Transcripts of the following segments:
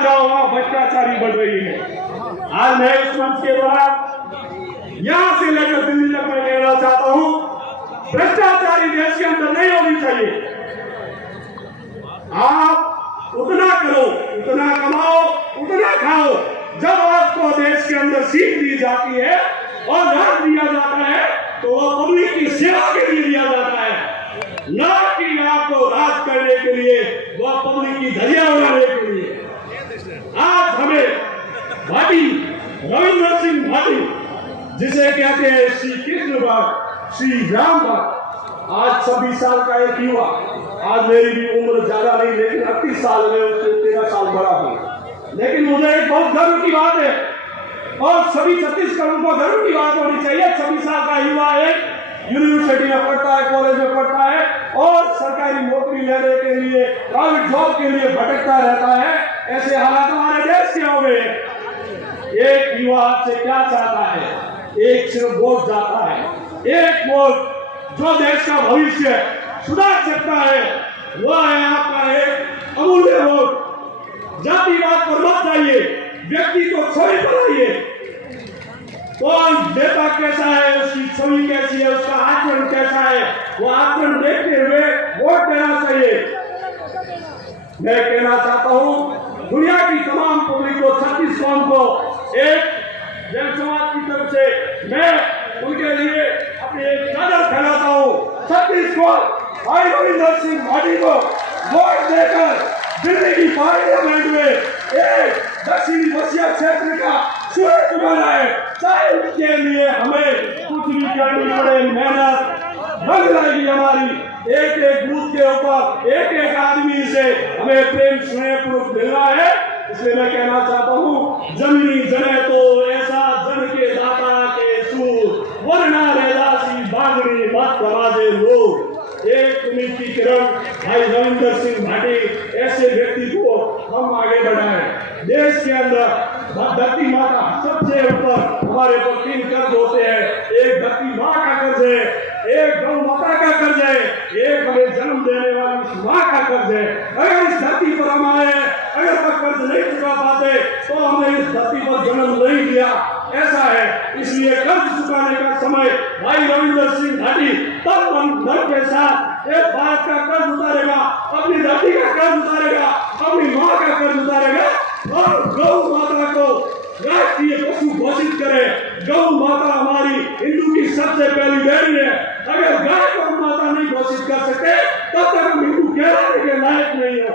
जहां जाओ वहां भ्रष्टाचारी बढ़ रही है। आज मैं इस मंच के द्वारा यहां से लेकर दिल्ली तक मैं कहना चाहता हूं, भ्रष्टाचारी देश के अंदर नहीं होनी चाहिए। आप उतना करो, उतना कमाओ, उतना खाओ, जब आपको देश के अंदर सीट दी जाती है और राज दिया जाता है तो वह पब्लिक की सेवा के लिए दिया जाता है, ना कि आपको राज करने के लिए, वह पब्लिक की धज्जियां उड़ाने के लिए। आज हमें भाटी, रविंद्र सिंह भाटी, जिसे कहते हैं श्री कृष्ण भक्त, श्री राम भक्त, आज 26 साल का एक युवा, आज मेरी भी उम्र ज्यादा नहीं लेकिन 38 साल में उससे 13 साल बड़ा हूं, लेकिन मुझे एक बहुत गर्व की बात है और सभी छत्तीसगढ़ को गर्व की बात होनी चाहिए। 26 साल का युवा एक यूनिवर्सिटी में पढ़ता है, कॉलेज में पढ़ता है और सरकारी नौकरी लेने के लिए, प्राइवेट जॉब के लिए भटकता रहता है। ऐसे हालात हमारे देश के हो गए। एक युवा आपसे क्या चाहता है? एक सिर्फ वोट जाता है, एक वोट जो देश का भविष्य सुधार सकता है, वह है आपका एक अमूल्य वोट। जातिवाद पर मत जाइए, व्यक्ति को छवि बनाइए। कौन नेता कैसा है, उसकी छवि कैसी है, उसका आचरण कैसा है, वो आचरण देखते हुए वोट देना चाहिए। मैं कहना चाहता हूं दुनिया की तमाम पब्लिक को, छत्तीस कौम को, एक जन समाज की तरफ से मैं उनके लिए अपनी एक चादर फैलाता हूं। छत्तीसगढ़ भाई रविंद्र सिंह भाटी को वोट देकर दिल्ली की पार्लियामेंट में एक दक्षिणी मसीहा क्षेत्र का सूरज बनाए, चाहे उसके लिए हमें कुछ भी करनी पड़े, मेहनत बन जाएगी हमारी। एक एक बूथ के ऊपर एक एक आदमी से हमें प्रेम स्नेह पूर्वक मिलना है। इसलिए मैं कहना चाहता हूँ, जमीनी जने तो ऐसा जन के दाता के सूर, वरना रेदासी बागड़ी मत कमाजे लोग। एक उम्मीद की किरण भाई रविंद्र सिंह भाटी, ऐसे व्यक्ति को हम आगे बढ़ाएं। देश के अंदर धरती माता सबसे ऊपर हमारे पर 3 कर्ज होते हैं। एक धरती माँ का कर्ज है, एक गौ माता का कर्ज है, एक हमें जन्म देने वाली माँ का कर्ज है। अगर इस धरती पर हम आए, अगर वह कर्ज नहीं चुका पाते तो हमने इस धरती पर जन्म नहीं लिया, ऐसा है। इसलिए कर्ज चुकाने का समय भाई रविंद्र सिंह भाटी तब हम धन के साथ एक भारत का कर्ज उतारेगा, अपनी धरती का कर्ज उतारेगा, अपनी माँ का कर्ज उतारेगा और गौ माता को राष्ट्रीय पशु घोषित करे। गौ माता हमारी हिंदू की सबसे पहली बेटी है। अगर गाय को हम माता नहीं घोषित कर सकते तब तक हम हिंदू कहलाने के लायक नहीं हो।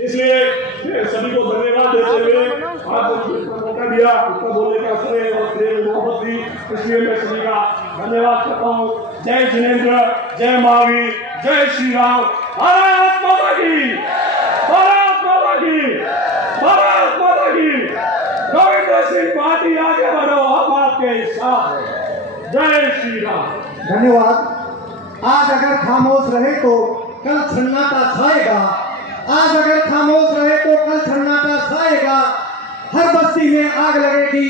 इसलिए सभी को धन्यवाद देते हुए आपको मौका दिया, उसका बोलने का श्रेय और प्रेम मोहब्बत दी, इसलिए मैं सभी का धन्यवाद करता हूँ। जय जिनेंद्र, जय महावीर, जय श्री राम। भारत माता की, भारत माता की, भारत माता की। रविंद्र सिंह भाटी आगे बढ़ो, हम आपके साथ हैं। जय श्री राम। धन्यवाद। आज अगर खामोश रहे तो कल सन्नाटा छाएगा, आज अगर खामोश रहे तो कल सन्नाटा छाएगा। हर बस्ती में आग लगेगी,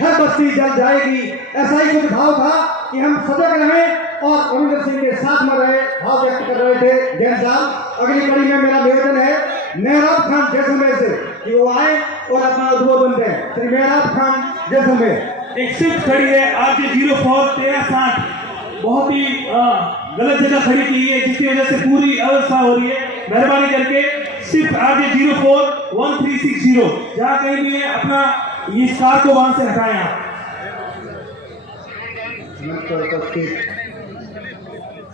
हर बस्ती जल जाएगी। ऐसा ही कुछ भाव था कि हम सजग रहें और रविंद्र सिंह के साथ में रहे, भाव व्यक्त कर रहे थे जैन साहब। अगली कड़ी में मेरा निवेदन है मेहराब खान जैसलमेर से कि वो आए और अपना उद्बोधन दें। श्री मेहराब खान जैसलमेर। एक शिफ्ट खड़ी है आगे 04 1360, बहुत ही गलत जगह खड़ी की है जिसकी वजह से पूरी अवस्था हो रही है। मेहरबानी करके शिफ्ट आगे 04 1360 जहाँ कहीं भी है अपना इस कार को वहां से हटाएं आप।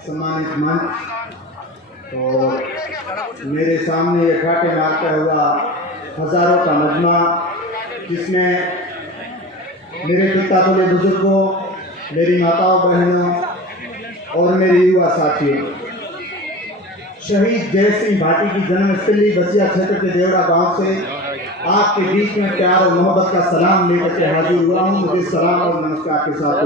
सम्मानित मंच और मेरे सामने इकट्ठे मारता हुआ हजारों का मजमा, जिसमें मेरे पिता बोले बुजुर्गों, मेरी माताओं बहनों और मेरे युवा साथियों, शहीद जय सिंह भाटी की जन्मस्थली बसिया क्षेत्र के देवरा गांव से आपके बीच में प्यार और मोहब्बत का सलाम लेकर के हाजिर हुआ हूँ। मुझे सलाम और नमस्कार के साथ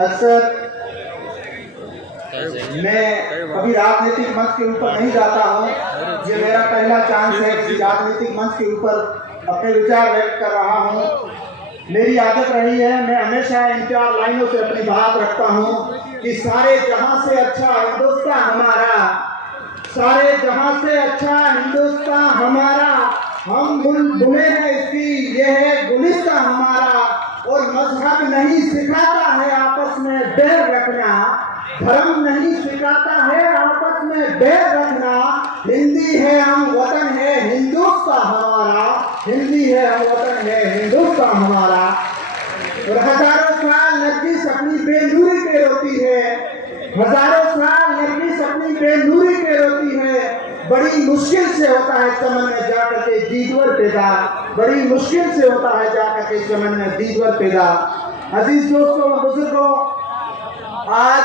अक्सर मैं कभी राजनीतिक मंच के ऊपर नहीं जाता हूँ, ये मेरा पहला चांस है कि राजनीतिक मंच के ऊपर अपने विचार व्यक्त कर रहा हूँ। मेरी आदत रही है, मैं हमेशा इन 4 लाइनों से अपनी बात रखता हूँ कि सारे जहां से अच्छा हिंदुस्तान हमारा सारे जहां से अच्छा हिंदुस्तान हमारा, हम बुने हैं इसकी, ये है गुलिस्तान हमारा। और मजहब नहीं सिखाता है आपस में बैर रखना, धर्म नहीं सिखाता है आपस में बैर रखना। हिंदी है हम वतन है हिंदुस्तान हमारा, हिंदी है हम वतन है हिंदुस्तान हमारा। और हजारों साल नरगिस अपनी बेनूरी पे रोती है, हजारों साल नरगिस अपनी बेनूरी पे रोती है। बड़ी मुश्किल से होता है चमन में जाकर के दीदवर पैदा, बड़ी मुश्किल से होता है जाकर के चमन में दीदवर पैदा। अजीज दोस्तों बुजुर्गों, आज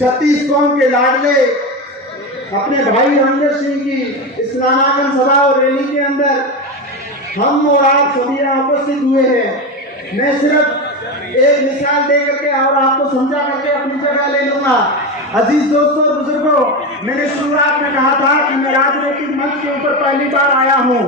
36 कौम के लाडले अपने भाई रविंदर सिंह की इस नामांकन सभा और रैली के अंदर हम और आप सभी यहाँ उपस्थित हुए हैं। मैं सिर्फ एक मिसाल दे करके और आपको समझा करके अपनी जगह ले लूंगा। अजीज दोस्तों और बुजुर्गों, मैंने शुरुआत में कहा था कि मैं राजनीतिक मंच के ऊपर पहली बार आया हूँ।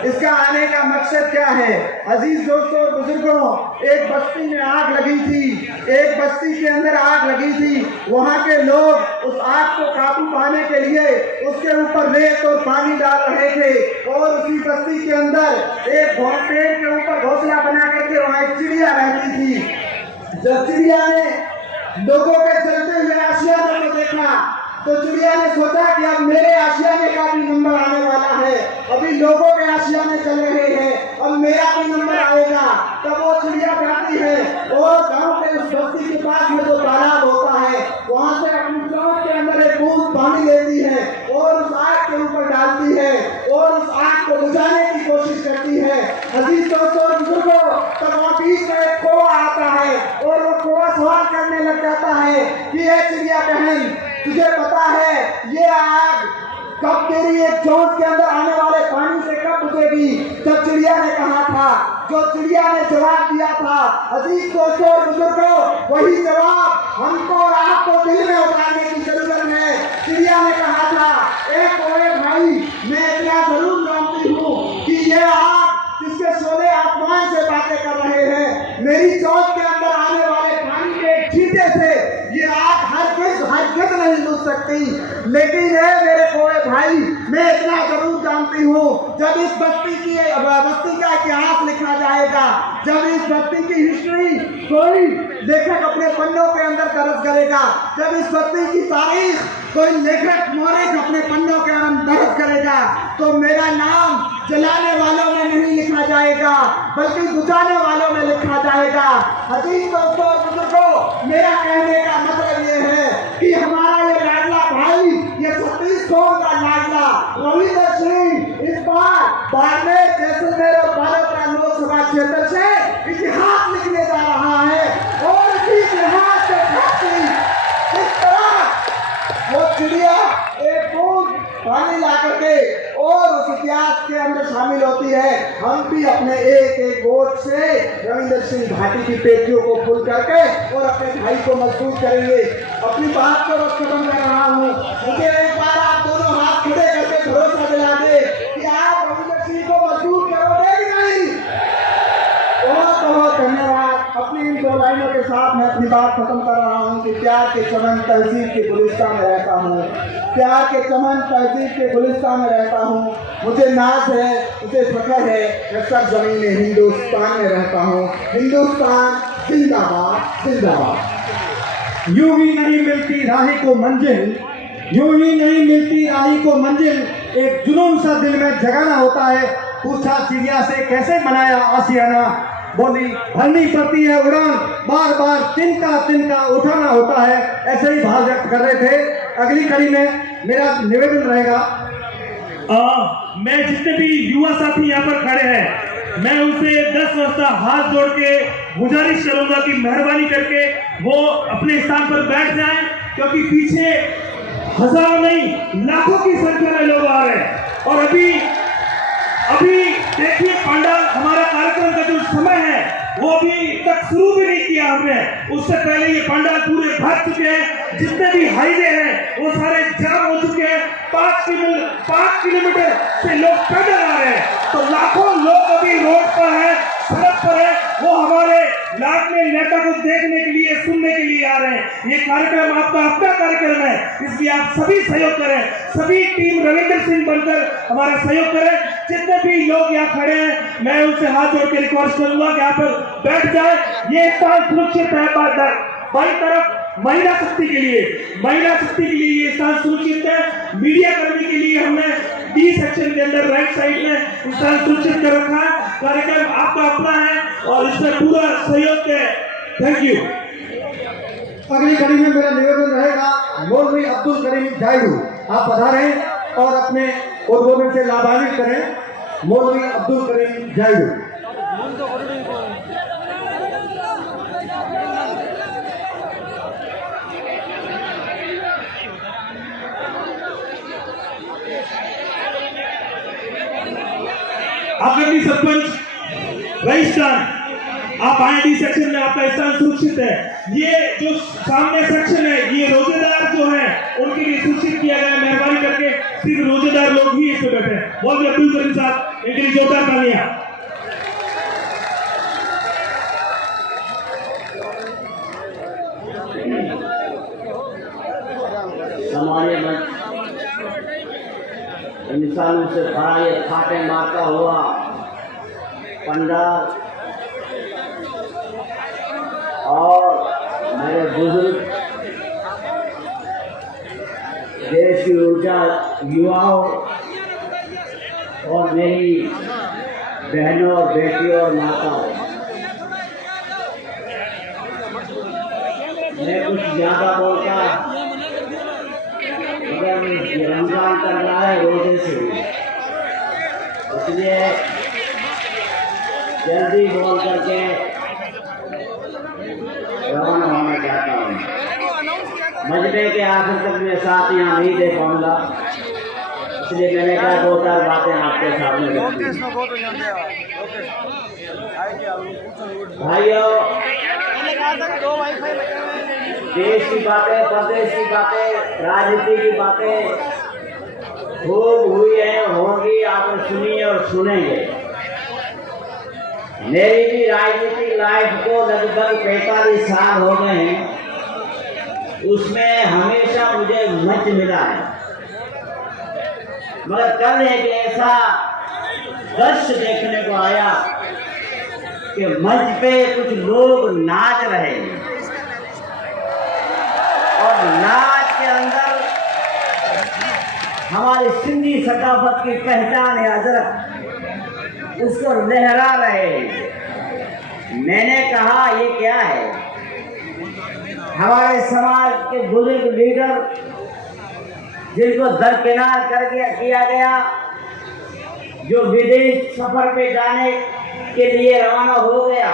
इसका आने का मकसद क्या है? अजीज दोस्तों और बुजुर्गों, एक बस्ती में आग लगी थी, एक बस्ती के अंदर आग लगी थी। वहाँ के लोग उस आग को काबू पाने के लिए उसके ऊपर रेत और पानी डाल रहे थे। और उसी बस्ती के अंदर एक पेड़ के ऊपर घोंसला बना करके वहाँ एक चिड़िया रहती थी। जब चिड़िया ने लोगों के चलते हुए आशियाने को देखा तो चिड़िया ने सोचा कि अब मेरे आशियाने का भी नंबर आने वाला है। अभी लोगों के आशियाने चल रहे हैं, अब मेरा भी नंबर आएगा। तब वो चिड़िया जाती है और गांव के उस बस्ती के पास में जो तालाब होता है वहां से अपनी चोंच के अंदर एक बूंद पानी लेती है और उस आग के ऊपर डालती है और उस आग को बुझाने की कोशिश करती है। अजीज दोस्तों और बुजुर्गों, तब वहाँ बीच में एक कौवा आता है और वो कौवा सवाल करने लग जाता है कि ये चिड़िया बहन, तुझे पता है ये आग कब तेरी एक चोंच के अंदर आने वाले पानी से कब बुझेगी? तब चिड़िया ने कहा था, जो चिड़िया ने जवाब दिया था, अजीज दोस्तों और बुजुर्गों, वही जवाब हमको और आपको दिल में उतारने की जरूरत है। चिड़िया ने कहा था, एक ओए भाई, मैं इतना जरूर जानती हूँ कि ये आग जिसके शोले आसमान से बातें कर रहे हैं, मेरी चोंच के अंदर आने वाले पानी के छींटे से ये आग हरगिज़ नहीं बुझ सकती। लेकिन है मेरे कोए भाई, मैं इतना जरूर जानती हूँ, जब इस बस्ती का इतिहास लिखा जाएगा, जब इस बस्ती की हिस्ट्री कोई लेखक अपने पन्नों के अंदर दर्ज करेगा, जब इस बस्ती की तारीख कोई लेखक मौलिक अपने पन्नों के अंदर दर्ज करेगा, तो मेरा नाम जलाने वालों में नहीं लिखा जाएगा बल्कि बुझाने वालों में लिखा जाएगा। अजीज दोस्तों और बुजुर्गों, मेरा कहने का मतलब ये है कि हमारा ये लाडला भाई, ये 36 कौम का लाडला रविंदर सिंह इस बार बाड़मेर, जैसलमेर और बालोतरा लोकसभा क्षेत्र से इतिहास लिखने जा रहा है। और इसी इतिहास के साथी इस तरह वो चिड़िया एक बूंद पानी ला करके और उस इतिहास के अंदर शामिल होती है। हम भी अपने एक एक वोट से रविंदर सिंह भाटी की पेटियों को फुल करके और अपने भाई को मजबूत करेंगे। अपनी बात को बस खत्म कर रहा हूँ। मुझे एक बार आप दोनों हाथ खड़े करके भरोसा दिला दे कि आप रविंदर सिंह को मजबूत करोगे कि नहीं। बहुत बहुत धन्यवाद। अपनी इन 2 लाइनों के साथ मैं अपनी बात खत्म कर रहा हूँ कि प्यार के चमन तहसील के गुलिस्तान में रहता हूँ, प्यार के चमन तहसील के गुलिस्तान में रहता हूँ। मुझे नाज है, मुझे फख्र है, मैं सब जमीन हिंदुस्तान में रहता हूँ। हिंदुस्तान जिंदाबाद जिंदाबाद। यूं ही नहीं मिलती राही को मंजिल, यूं ही नहीं मिलती राही को मंजिल, एक जुनून सा दिल में जगाना होता है। पूछा चिड़िया से कैसे बनाया आशियाना, बोली भरनी पड़ती है उड़ान, बार बार तिनका तिनका उठाना होता है। ऐसे ही भाव व्यक्त कर रहे थे। अगली कड़ी में मेरा निवेदन रहेगा, मैं जितने भी युवा साथी यहाँ पर खड़े हैं, मैं उनसे 10 वर्ष हाथ जोड़ के गुजारिश करूंगा कि मेहरबानी करके वो अपने स्थान पर बैठ जाएं, क्योंकि पीछे हजारों नहीं लाखों की संख्या में लोग आ रहे हैं। और अभी देखिए पंडाल, हमारा कार्यक्रम का जो समय है वो अभी तक शुरू भी नहीं किया हमने, उससे पहले ये पंडाल पूरे भर चुके हैं। जितने भी हाईवे हैं वो सारे जाम हो चुके हैं। 5 किलोमीटर से लोग पैदल आ रहे हैं, तो लाखों लोग अभी रोड पर है, सड़क पर है। वो हमारे लाडले नेता को देखने के लिए, सुनने के लिए आ रहे हैं। ये कार्यक्रम आपका अपना कार्यक्रम है, इसलिए आप सभी सहयोग करें, सभी टीम रविंद्र सिंह बनकर हमारा सहयोग करें। जितने भी लोग यहाँ खड़े हैं मैं उनसे हाथ जोड़ के रिक्वेस्ट करूंगा कि आप बैठ जाए। ये स्थान सुरक्षित है, बाई तरफ महिला शक्ति के लिए, महिला शक्ति के लिए ये स्थान सुरक्षित है। मीडिया कर्मी के लिए हमने डी सेक्शन के अंदर राइट साइड में स्थान सुरक्षित कर रखा है। कार्यक्रम आपका अपना है और इसमें पूरा सहयोग है। Thank you. अगली कड़ी में मेरा निवेदन रहेगा, मौलवी अब्दुल करीम जायरू आप पधारें और अपने उद्बोधन से लाभान्वित करें। मौलवी अब्दुल करीम जायरू। आखिरी सरपंच रईस्तान आप आए डी सेक्शन में, आपका स्थान सुरक्षित है। ये जो सामने सेक्शन है ये रोजेदार जो है उनके लिए सुरक्षित किया गया है। मेहरबानी करके सिर्फ रोजेदार लोग ही इसमें बैठे हैं। बहुत अब्दुल करीम साहब इनके लिए जोरदार तालियां। हमारे मंच इंसानों से भरा ये खाटे मारता हुआ पंडाल और मेरे बुजुर्ग देश की ऊर्जा युवाओं और मेरी बहनों और बेटियों और माताओं, मैं कुछ ज़्यादा बोलता मगर रमजान कर रहा है रोजे से, इसलिए जल्दी बोल करके रवाना होना चाहता हूँ। मजबे के आखिर तक मैं साथ यहाँ नहीं दे पाऊंगा, इसलिए मैंने कहा 2-4 बातें आपके सामने रखी। भाइयों, देश की बातें, प्रदेश की बातें, राजनीति की बातें खूब हुई है, होंगी, आप सुनिए और सुनेंगे। मेरी भी राजनीतिक लाइफ को लगभग 45 साल हो गए हैं, उसमें हमेशा मुझे मंच मिला है, मगर कल एक ऐसा दृश्य देखने को आया कि मंच पे कुछ लोग नाच रहे हैं और नाच के अंदर हमारी सिंधी सकाफत की पहचान है हजरत, उसको लहरा रहे हैं। मैंने कहा ये क्या है? हमारे समाज के बुजुर्ग लीडर जिनको दरकिनार करके किया गया, जो विदेश सफर पे जाने के लिए रवाना हो गया,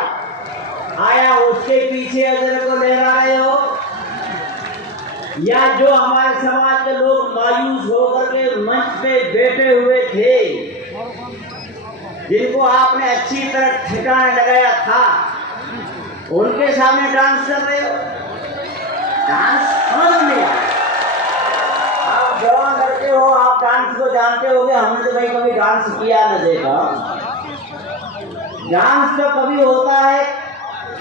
आया उसके पीछे अगर को लहरा रहे हो, या जो हमारे समाज के लोग मायूस होकर के मंच पे बैठे हुए थे, जिनको आपने अच्छी तरह ठिकाने लगाया था, उनके सामने डांस कर रहे हो? डांस समझ में आप जवान लड़के हो, आप डांस को जानते होगे, हमने तो भाई कभी डांस किया न देखा। डांस तो कभी होता है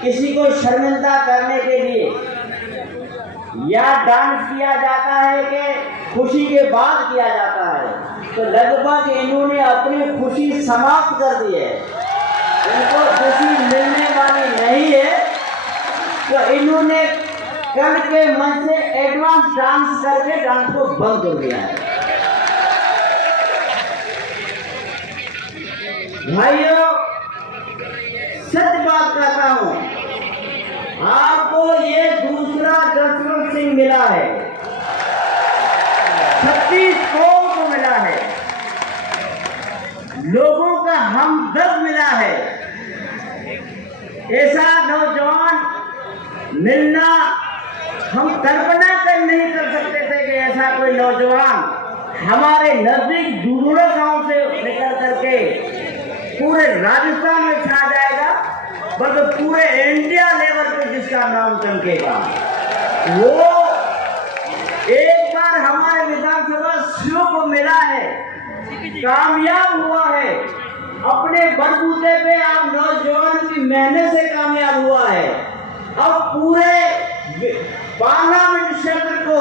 किसी को शर्मिंदा करने के लिए, या डांस किया जाता है कि खुशी के बाद किया जाता है। तो लगभग इन्होंने अपनी खुशी समाप्त कर दी है, इनको खुशी मिलने वाली नहीं है, तो इन्होंने कल के मंच से एडवांस डांस करके डांस को बंद कर दिया है। भाइयों, सच बात कहता हूं, आपको ये दूसरा जसवंत सिंह मिला है, 36 कौम को मिला है, लोगों का हमदर्द मिला है। ऐसा नौजवान मिलना हम कल्पना कर नहीं कर सकते थे कि ऐसा कोई नौजवान हमारे नजदीक दूरों गांव से निकल करके पूरे राजस्थान में छा जाएगा, बल्कि पूरे इंडिया लेवल पे जिसका नाम चमकेगा। वो एक बार हमारे विधानसभा सीओ को मिला है, कामयाब हुआ है, अपने बलबूते पे आप नौजवान की मेहनत से कामयाब हुआ है। अब पूरे पार्लियामेंट क्षेत्र को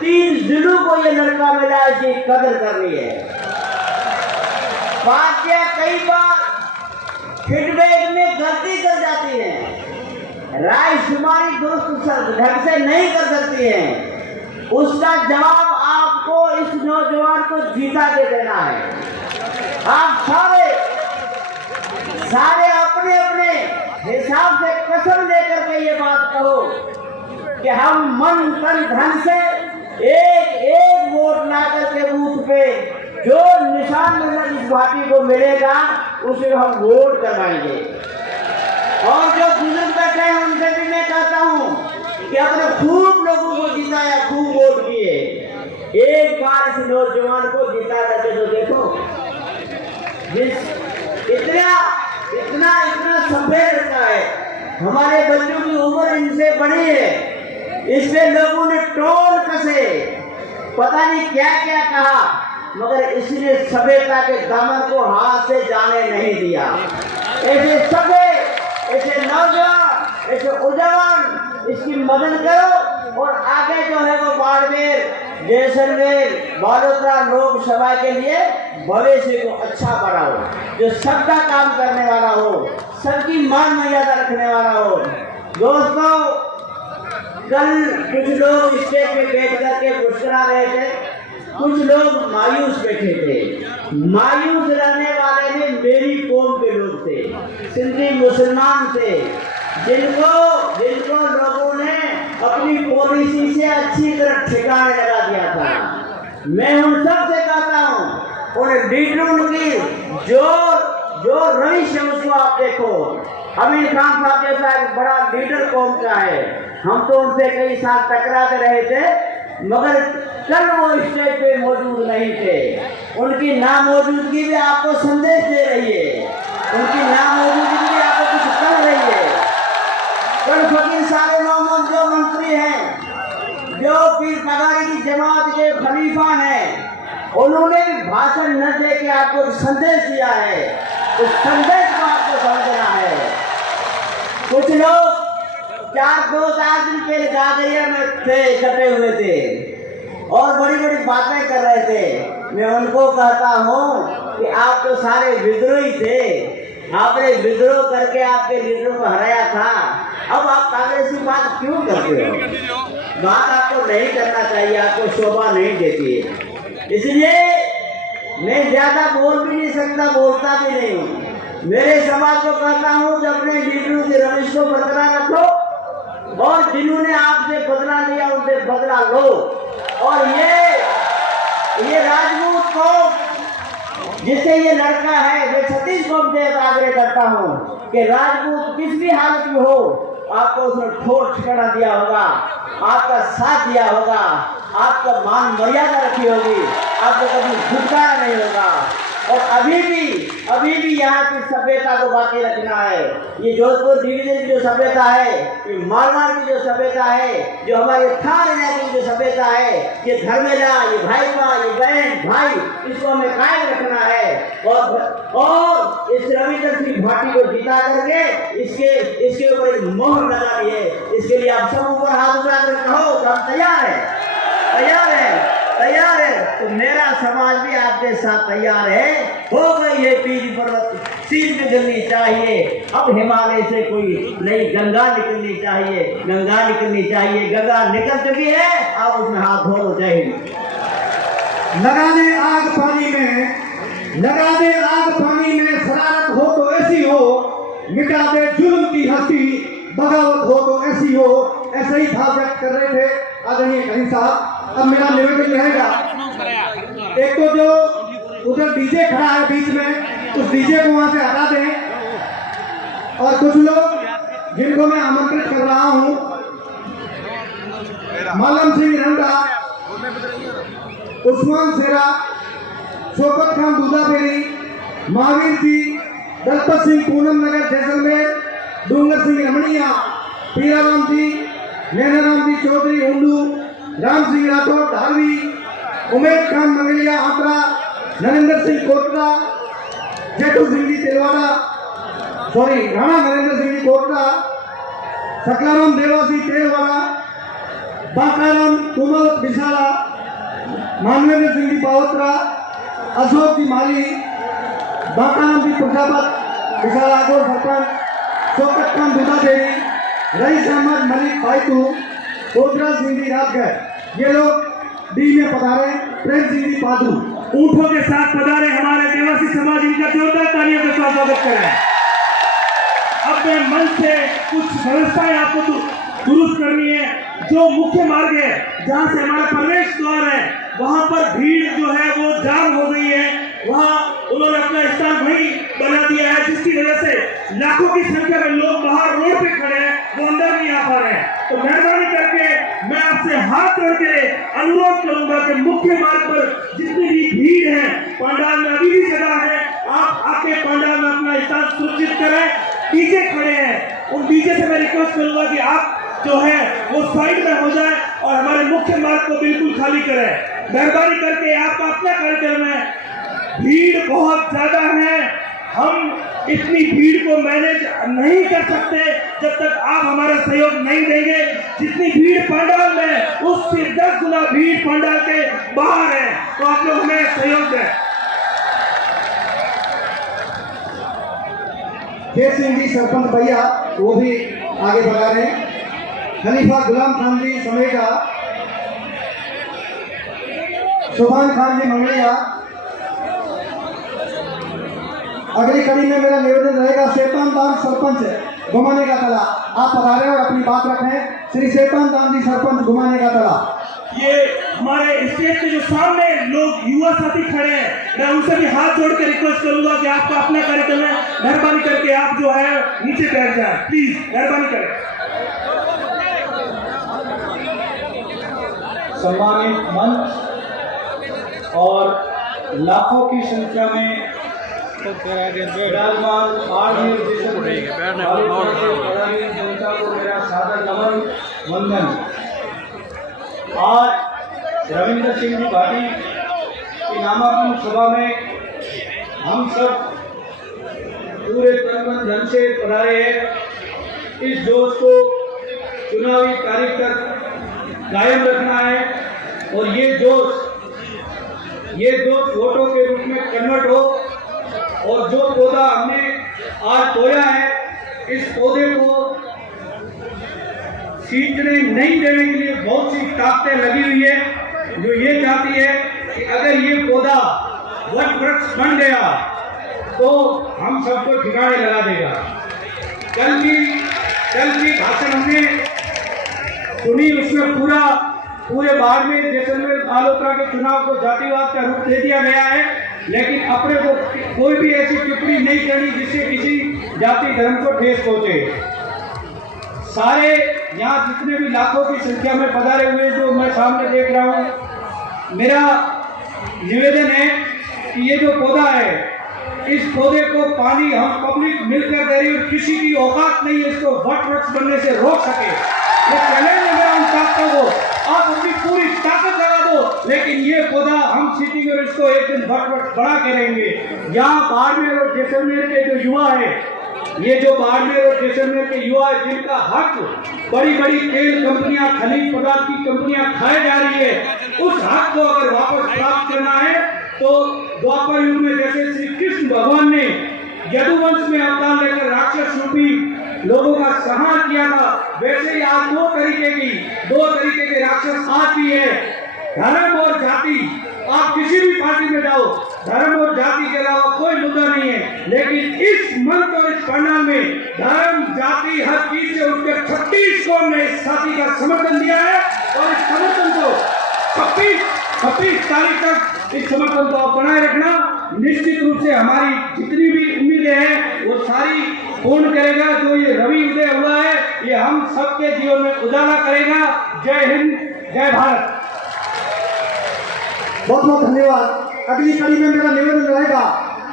3 जिलों को ये लड़का मिला, इसकी कदर करनी है। पार्टियां कई बार फीडबैक में गलती कर जाती हैं, राय शुमारी दुरुस्त ढंग से नहीं कर सकती हैं। उसका जवाब आपको इस नौजवान को जीता के देना है। आप सारे अपने अपने हिसाब से कसम लेकर के ये बात कहो कि हम मन तन धन से एक वोट ला करके बूथ पे जो निशान मतलब इस पार्टी को मिलेगा उसे हम वोट करवाएंगे। और जो बुजुर्ग बैठे हैं उनसे भी मैं कहता हूँ कि अपने खूब लोगों को जिताया, खूब वोट किए, एक बार इस नौजवान को जिता करके तो देखो। इतना सफेद रहता है, हमारे बच्चों की उम्र इनसे बड़ी है, इससे लोगों ने टोल कसे, पता नहीं क्या क्या कहा, मगर इसने सभ्यता के दामन को हाथ से जाने नहीं दिया। ऐसे सभ्य, ऐसे नौजवान, ऐसे उजवान इसकी मदद करो और आगे जो है वो बाड़मेर, जैसलमेर, बड़ौदा लोकसभा के लिए भविष्य को अच्छा बढ़ाओ, जो सबका काम करने वाला हो, सबकी मान मर्यादा रखने वाला हो। दोस्तों, कल कुछ लोग स्टेज पे बैठ करके मुस्कुरा रहे थे, कुछ लोग मायूस बैठे थे। मायूस रहने वाले में मेरी कौम के लोग थे, सिंधी मुसलमान थे, जिनको लोगों ने अपनी पॉलिसी से अच्छी तरह ठिकाने लगा दिया था। मैं उन सब से कहता हूँ, उन लीडरों की जो रईस है उसको आप देखो। अमीर खान साहब जैसा एक बड़ा लीडर कौम का है, हम तो उनसे कई साल टकराते रहे थे, मगर कल वो स्टेज पे मौजूद नहीं थे। उनकी नामौजूदगी भी आपको संदेश दे रही है, उनकी नामौजूदगी भी आपको कुछ कह रही है। कल फकीर सारे मोहम्मद जो मंत्री हैं, जो पीर पगारी की जमात के खलीफा हैं, उन्होंने भी भाषण न दे के आपको संदेश दिया है। उस संदेश को आपको समझना है। कुछ लोग 4 दिन पहले गागरिया में थे, इकट्ठे हुए थे और बड़ी बड़ी बातें कर रहे थे। मैं उनको कहता हूँ कि आप तो सारे विद्रोही थे, आपने विद्रोह करके आपके लीडरों को हराया था, अब आप कांग्रेस की बात क्यों करते हो? बात आपको नहीं करना चाहिए, आपको शोभा नहीं देती है। इसलिए मैं ज्यादा बोल भी नहीं सकता, बोलता भी नहीं हूँ। मेरे समाज को कहता हूँ कि अपने लीडरों के रविश को बरकरार रखो और जिन्होंने आपसे बदला लिया उनसे बदला लो। और ये राजपूत को जिससे ये लड़का है, मैं सतीश को से आग्रह करता हूँ कि राजपूत किस भी हालत में हो, आपको उसने ठोर ठिकाना दिया होगा, आपका साथ दिया होगा, आपका मान मर्यादा रखी होगी, आपको कभी झुकाया नहीं होगा। और अभी भी यहाँ की सभ्यता को बाकी रखना है। ये जोधपुर डिवीजन की जो सभ्यता है, ये मारवाड़ की जो सभ्यता है, जो हमारे थार इलाके की जो सभ्यता है, ये धर्मेला, ये भाईपा, ये बहन भाई, इसको हमें कायम रखना है। और इस रविंद्र सिंह भाटी को जिता करके इसके ऊपर एक मोहर लगानी है। इसके लिए आप सब ऊपर हाथ उठाकर कहो तो हम तैयार है। तो मेरा समाज भी आपके साथ तैयार है। हो गई है पीली पर्वत सीध में गिरनी चाहिए, अब हिमालय से कोई नई गंगा निकलनी चाहिए। गंगा निकल चुकी है, अब उसमें हाथ धो जाए। लगा दे आग पानी में शरारत हो तो ऐसी हो, मिटा दे जुल्म की हंसी, बगावत हो तो ऐसी हो। ऐसे ही भाव व्यक्त कर रहे थे आदरणीय खलील साहब। अब मेरा निवेदन रहेगा, एक तो जो उधर डीजे खड़ा है बीच में, उस डीजे को वहां से हटा दें। और कुछ लोग जिनको मैं आमंत्रित कर रहा हूं, मालम सिंह रंगा, उस्मान शेरा, शौकत खान दूधापेरी, महावीर जी, दलपत सिंह पूनम नगर जैसलमेर, डूंगर सिंह रमणिया, पीराराम जी, नैनाराम जी चौधरी हुंडू, राम सिंह राठौर धारवी, उमेद खान मंगलिया आंतरा, नरेंद्र सिंह कोटरा, जेठू सिंह जी तेलवाड़ा, राणा नरेंद्र सिंह जी कोटरा, सकलाराम देवासी तेलवाड़ा, बाकाराम कुमावत विशाला, मानवेंद्र सिंह जी बावत्रा, अशोक जी माली, बाकाराम जी प्रजापत विशाला आगोर सरपंच, शौकत खान दुदा देवी, रईस अहमद मलिक फाइतू, कोदरा सिंह जी राजगढ़, ये लोग डी में पधारे। प्रेम सिंह जी पादू ऊँटों के साथ पधारे हमारे देवासी समाज, इनका जोरदार तालियों के साथ स्वागत करें। अब मैं मंच से कुछ व्यवस्थाएं आपको दुरुस्त करनी है। जो मुख्य मार्ग है जहां से हमारा प्रवेश द्वार है, वहां पर भीड़ जो है वो जाम हो गई है। वहां उन्होंने अपना स्थान वहीं बना दिया है, जिसकी वजह से लाखों की संख्या में लोग बाहर रोड पे खड़े हैं, वो अंदर नहीं आ पा रहे हैं। तो मेहरबानी करके मैं आपसे हाथ जोड़ के अनुरोध करूंगा कि मुख्य मार्ग पर जितनी भी भीड़ है, पंडाल में अभी भी जगह है, आप आके पंडाल में अपना स्थान सुरक्षित करें। डीजे खड़े हैं, उन डीजे से मैं रिक्वेस्ट करूंगा कि आप जो है वो साइड में हो जाए और हमारे मुख्य मार्ग को बिल्कुल खाली करें। मेहरबानी करके आपका अपना कार्यक्रम है, भीड़ बहुत ज्यादा है, हम इतनी भीड़ को मैनेज नहीं कर सकते जब तक आप हमारा सहयोग नहीं देंगे। जितनी भीड़ पंडाल में, उससे 10 गुना भीड़ पंडाल के बाहर है, तो आप लोग हमें सहयोग दें। जय सिंह जी सरपंच भैया वो भी आगे बढ़ा रहे हैं। खलीफा गुलाम खान जी समेगा, सुभान खान जी मंगलिया। अगली कड़ी में मेरा निवेदन रहेगा शैतान दान सरपंच घुमाने का तला, आप पधारे और अपनी बात रखें। श्री शैतान दान जी सरपंच घुमाने का तला। ये हमारे स्टेज के जो सामने लोग युवा साथी खड़े हैं, मैं उनसे भी हाथ जोड़ के रिक्वेस्ट करूंगा कि आपका अपना कार्यक्रम है, मेहरबानी करके आप जो है नीचे बैठ जाए, प्लीज मेहरबानी करें। सम्मानित मंच और लाखों की संख्या में विराजमान जनता को मेरा सादर नमन वंदन। आज रविंद्र सिंह जी भाटी की नामांकन सभा में हम सब पूरे तन धन से पधारे हैं। इस जोश को चुनावी तारीख तक कायम रखना है और ये जोश वोटों के रूप में कन्वर्ट हो। और जो पौधा हमने आज बोया है, इस पौधे को सींचने नहीं देने के लिए बहुत सी ताकतें लगी हुई है, जो ये चाहती है कि अगर ये पौधा वट वृक्ष बन गया तो हम सबको ठिकाने लगा देगा। कल की भाषण हमने सुनी, उसमें पूरे बाड़मेर जैसलमेर तालुका के चुनाव को जातिवाद का रूप दे दिया गया है, लेकिन अपने को कोई भी ऐसी टिप्पणी नहीं करनी जिससे किसी जाति धर्म को ठेस पहुंचे। सारे यहाँ जितने भी लाखों की संख्या में पधारे हुए जो मैं सामने देख रहा हूँ, मेरा निवेदन है कि ये जो पौधा है, इस पौधे को पानी हम पब्लिक मिलकर दे रही है, किसी की औकात नहीं है इसको वट वृक्ष बनने से रोक सके। ये चैलेंज है मेरा उन ताकतों को, आप अपनी पूरी ताकत लगा दो, लेकिन ये पौधा हम सीटेंगे और इसको एक दिन वट वृक्ष बड़ा करेंगे। यहाँ बाड़मेर और जैसलमेर के जो युवा है, ये जो बाड़मेर और जैसलमेर के युवा है, जिनका हक बड़ी बड़ी तेल कंपनियां, खनिज पदार्थ की कंपनियां खाए जा रही है, उस हक को अगर वापस प्राप्त करना है तो द्वापर युग में जैसे श्री कृष्ण भगवान ने यदुवंश में अवतार लेकर राक्षस रूपी लोगों का संहार किया था, वैसे ही आज दो तरीके के राक्षस आज भी है, धर्म और जाति। आप किसी भी पार्टी में जाओ, धर्म और जाति के अलावा कोई मुद्दा नहीं है, लेकिन इस मंच और इस पंडाल में धर्म जाति हर चीज से उठकर 36 कौम ने इस साथी का समर्थन दिया है और इस समर्थन को 26 तारीख तक इस समर्थन को आप बनाए रखना। निश्चित रूप से हमारी जितनी भी उम्मीदें हैं वो सारी पूर्ण करेगा। जो ये रवि उदय हुआ है, ये हम सबके जीवन में उजाला करेगा। जय हिंद, जय भारत। बहुत बहुत धन्यवाद। अगली कड़ी में मेरा निवेदन रहेगा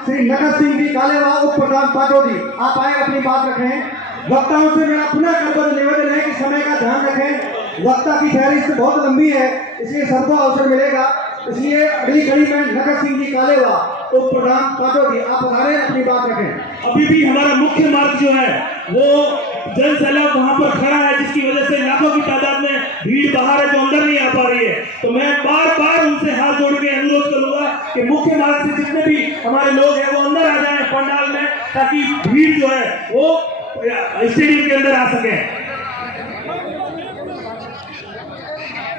श्री नगर सिंह जी कालेवा, उप प्रधान पाटोदी, आप आए अपनी बात रखें। वक्ताओं से मेरा पुनः कर्तव्य निवेदन है कि समय का ध्यान रखें, वक्ता की फहरिस्त बहुत लंबी है, इसलिए सबको अवसर मिलेगा। इसलिए अगली कड़ी में नगर सिंह जी कालेवा, उप प्रधान पाटोदी, आप अपनी बात रखें। अभी भी हमारा मुख्य मार्ग जो है वो जन सैलाब वहां पर खड़ा है, जिसकी वजह से लाखों की तादाद में भीड़ बाहर है जो अंदर नहीं आ पा रही है। तो मैं बार बार उनसे हाथ जोड़ के अनुरोध करूंगा कि मुख्य मार्ग से जितने भी हमारे लोग हैं वो अंदर आ जाएं पंडाल में, ताकि भीड़ जो है वो स्टेडियम के अंदर आ सके।